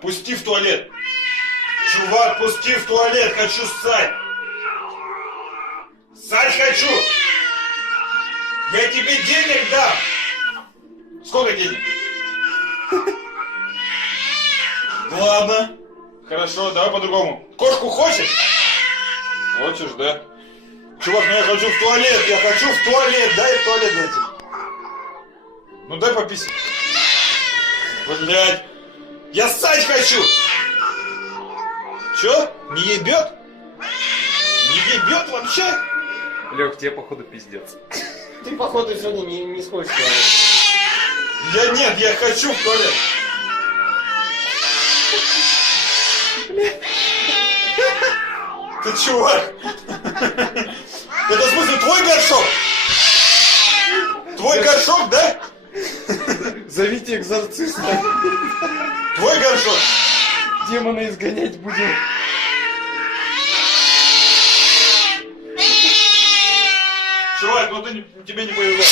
Пусти в туалет. Чувак, пусти в туалет, хочу ссать. Ссать хочу. Я тебе денег дам. Сколько денег? Ладно. Хорошо, давай по-другому. Кошку хочешь? Хочешь, да? Чувак, ну я хочу в туалет, дай в туалет зайти. Ну дай пописать. Блядь. Я ссать хочу! Чё? Не ебет? Не ебет вообще? Лех, тебе походу пиздец. Ты, походу, сегодня не сходишь в туалет. Я хочу в туалет. Ты чувак? Это в смысле твой горшок? Твой горшок, да? Зовите экзорциста. Твой горшок. Демона изгонять будем. Чувак, ну тебе не повезло.